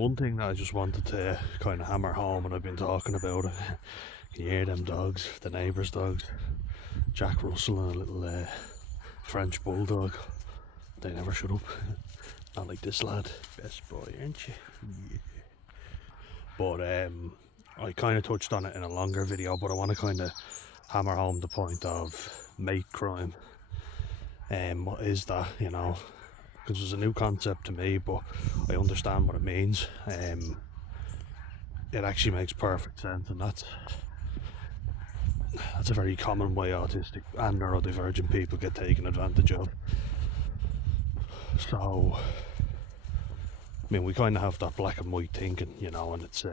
one thing that I just wanted to kind of hammer home, and I've been talking about it. Can you hear them dogs? The neighbours' dogs. Jack Russell and a little French bulldog. They never shut up. Not like this lad. Best boy, aren't you? Yeah. But I kind of touched on it in a longer video, but I want to kind of hammer home the point of mate crime. What is that, you know? Because it's a new concept to me, but I understand what it means. It actually makes perfect sense, and that's a very common way autistic and neurodivergent people get taken advantage of. So, I mean, we kind of have that black and white thinking, you know, and it's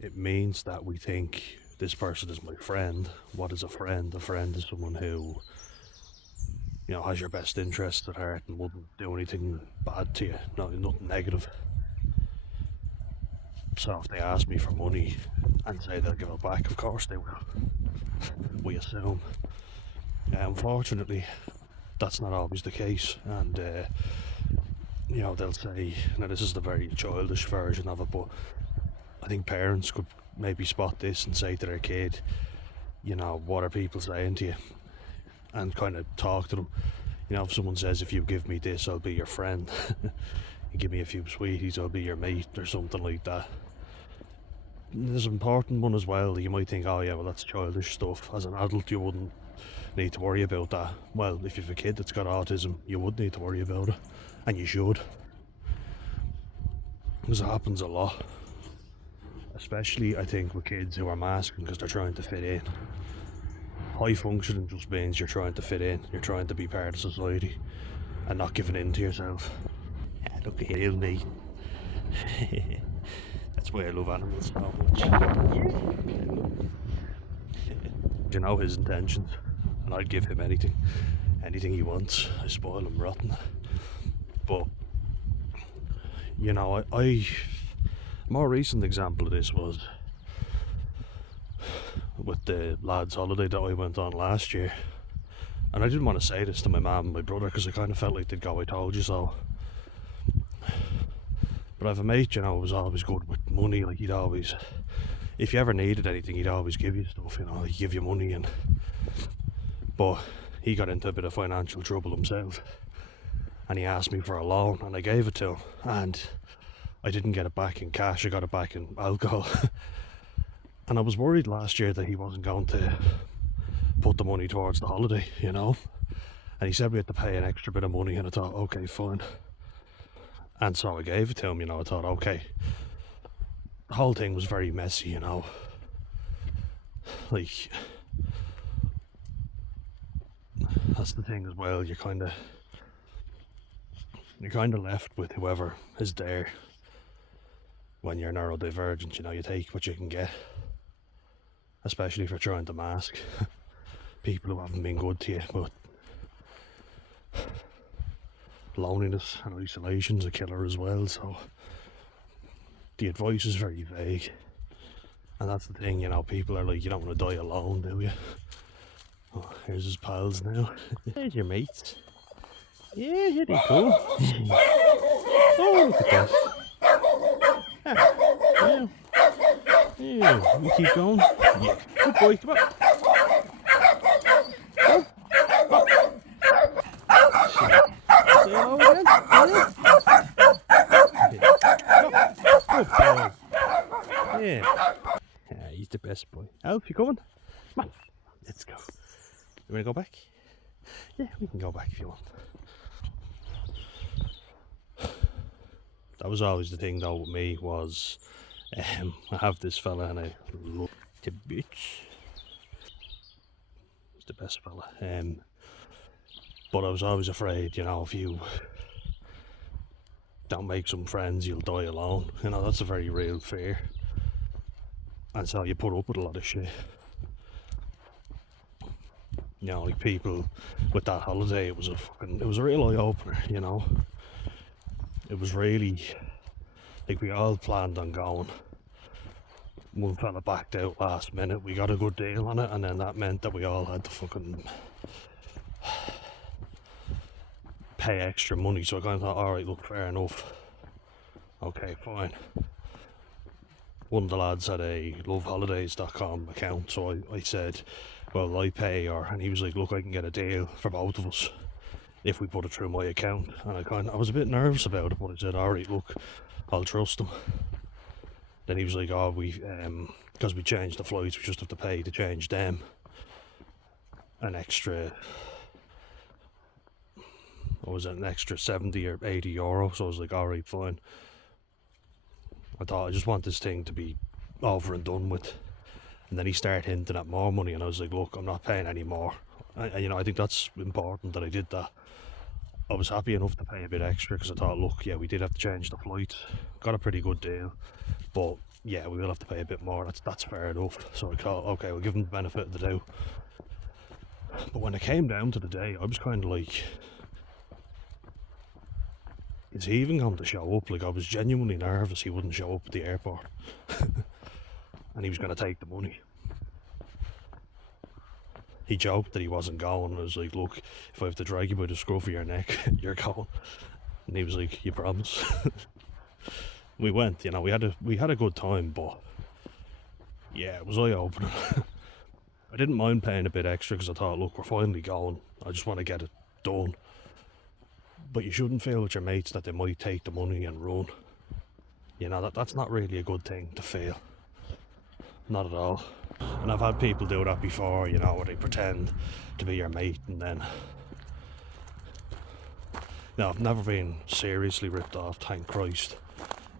it means that we think this person is my friend. What is a friend? A friend is someone who, you know, has your best interest at heart and wouldn't do anything bad to you. No, nothing negative. So if they ask me for money and say they'll give it back, of course they will. We assume. Unfortunately, that's not always the case, and you know, they'll say, now this is the very childish version of it, but I think parents could maybe spot this and say to their kid, you know, what are people saying to you? And kind of talk to them. You know, if someone says, if you give me this, I'll be your friend. You give me a few sweeties, I'll be your mate, or something like that. There's an important one as well. You might think, oh yeah, well that's childish stuff. As an adult you wouldn't need to worry about that. Well, if you've a kid that's got autism, you would need to worry about it, and you should, because it happens a lot, especially I think with kids who are masking because they're trying to fit in. High functioning just means you're trying to fit in, you're trying to be part of society and not giving in to yourself. Yeah, look at you, me. That's why I love animals so much. You know his intentions, and I'd give him anything he wants. I spoil him rotten. But, you know, a more recent example of this was with the lads' holiday that I went on last year. And I didn't want to say this to my mum and my brother because I kind of felt like they'd go, I told you so. But I have a mate, you know, who was always good with money. Like, he'd always, if you ever needed anything, he'd always give you stuff, you know, he'd give you money. But he got into a bit of financial trouble himself, and he asked me for a loan, and I gave it to him, and I didn't get it back in cash, I got it back in alcohol. And I was worried last year that he wasn't going to put the money towards the holiday, you know. And he said we had to pay an extra bit of money, and I thought, okay, fine. And so I gave it to him, you know. I thought, okay. The whole thing was very messy, you know. Like, that's the thing as well, you're kind of left with whoever is there when you're neurodivergent, you know. You take what you can get, especially if you're trying to mask people who haven't been good to you. But loneliness and isolation's a killer as well, so the advice is very vague. And that's the thing, you know, people are like, you don't want to die alone, do you? Oh, here's his pals now. There's your mates. Yeah, here they go. Oh, look at that. Yeah, we keep going. Yeah, good boy, come on. Say hello again. Good boy. Yeah. Yeah, he's the best boy. Alf, you coming? Come on, let's go. You want to go back? Yeah, we can go back if you want. That was always the thing though with me was, I have this fella and I love the bitch. He's the best fella. But I was always afraid, you know, if you don't make some friends, you'll die alone. You know, that's a very real fear. And so you put up with a lot of shit. You know, like people with that holiday, it was a real eye-opener, you know. It was really, like, we all planned on going. One fella backed out last minute, we got a good deal on it, and then that meant that we all had to fucking pay extra money. So I kind of thought, alright, look, fair enough. Okay, fine. One of the lads had a loveholidays.com account, so I said, well, I pay, and he was like, look, I can get a deal for both of us if we put it through my account. And I was a bit nervous about it, but I said, alright, look, I'll trust him. Then he was like, oh, because we changed the flights, we just have to pay to change them an extra, what was it, an extra 70 or 80 euro. So I was like, alright, fine. I thought, I just want this thing to be over and done with. And then he started hinting at more money, and I was like, look, I'm not paying any more. I think that's important that I did that. I was happy enough to pay a bit extra because I thought, look, yeah, we did have to change the flight. Got a pretty good deal, but yeah, we will have to pay a bit more. That's fair enough. So I thought, okay, we'll give him the benefit of the doubt. But when it came down to the day, I was kind of like, is he even going to show up? Like, I was genuinely nervous he wouldn't show up at the airport. And he was going to take the money. He joked that he wasn't going, and I was like, look, if I have to drag you by the scruff of your neck, you're going. And he was like, you promise? We went, we had a good time, but yeah, it was eye-opening. I didn't mind paying a bit extra because I thought, look, we're finally going. I just want to get it done. But you shouldn't feel with your mates that they might take the money and run. That's not really a good thing to feel. Not at all. And I've had people do that before, where they pretend to be your mate, and then... No, I've never been seriously ripped off, thank Christ.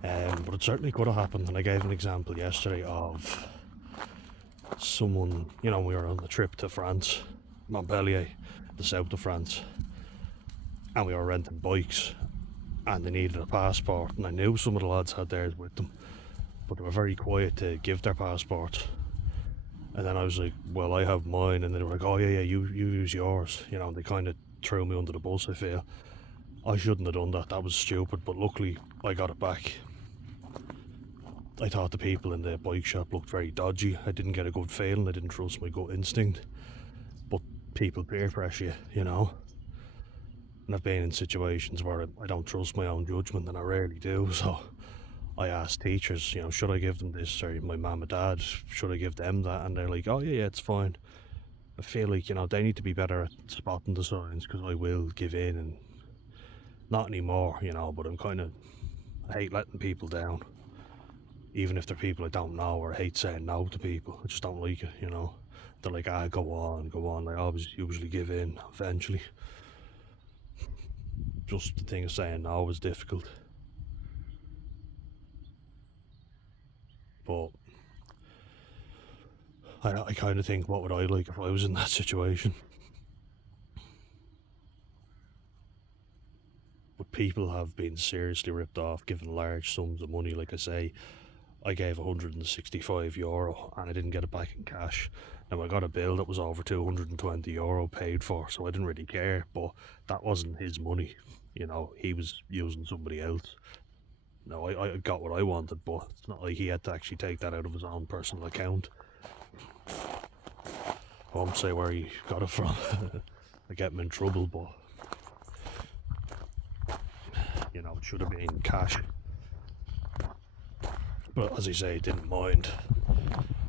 But it certainly could have happened, and I gave an example yesterday of someone, we were on the trip to France, Montpellier, the south of France, and we were renting bikes, and they needed a passport, and I knew some of the lads had theirs with them, but they were very quiet to give their passports. And then I was like, well, I have mine, and they were like, oh yeah, you use yours, they kind of threw me under the bus, I feel. I shouldn't have done that, that was stupid, but luckily I got it back. I thought the people in the bike shop looked very dodgy. I didn't get a good feeling, I didn't trust my gut instinct. But people peer pressure you, And I've been in situations where I don't trust my own judgment, and I rarely do, so I asked teachers, should I give them this, or my mum and dad, should I give them that? And they're like, oh yeah, it's fine. I feel like, they need to be better at spotting the signs, because I will give in, and not anymore, but I hate letting people down. Even if they're people I don't know, or I hate saying no to people. I just don't like it, They're like, go on. I always usually give in, eventually. Just the thing of saying no is difficult. But I kind of think, what would I like if I was in that situation? But people have been seriously ripped off, given large sums of money. Like I say, I gave €165 and I didn't get it back in cash. Now I got a bill that was over €220 paid for, so I didn't really care, but that wasn't his money. He was using somebody else. No, I got what I wanted, but it's not like he had to actually take that out of his own personal account. I won't say where he got it from. I get him in trouble, but it should have been cash. But as I say, I didn't mind.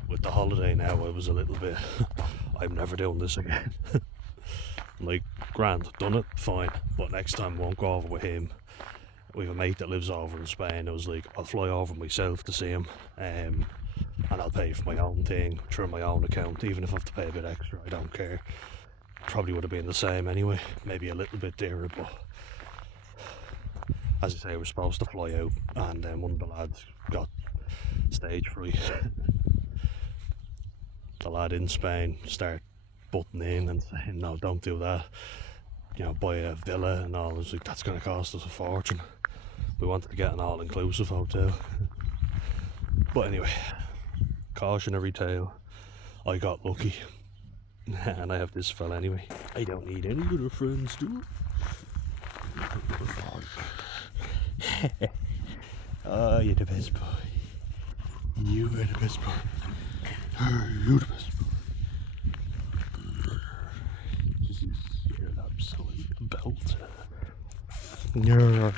With the holiday now, I was a little bit, I'm never doing this again. Like, grand, done it, fine, but next time I won't go over with him. We have a mate that lives over in Spain. I was like, I'll fly over myself to see him, and I'll pay for my own thing through my own account, even if I have to pay a bit extra, I don't care. Probably would have been the same anyway, maybe a little bit dearer, but as I say, I was supposed to fly out, and then one of the lads got stage fright. The lad in Spain started butting in and saying, no, don't do that, buy a villa and all. I was like, that's going to cost us a fortune. We wanted to get an all-inclusive hotel. But anyway, cautionary tale, I got lucky. And I have this fella anyway. I don't need any other friends, do I? Oh, you're the best boy. You are the best boy. You're the best boy. You're an absolute belter. Yeah.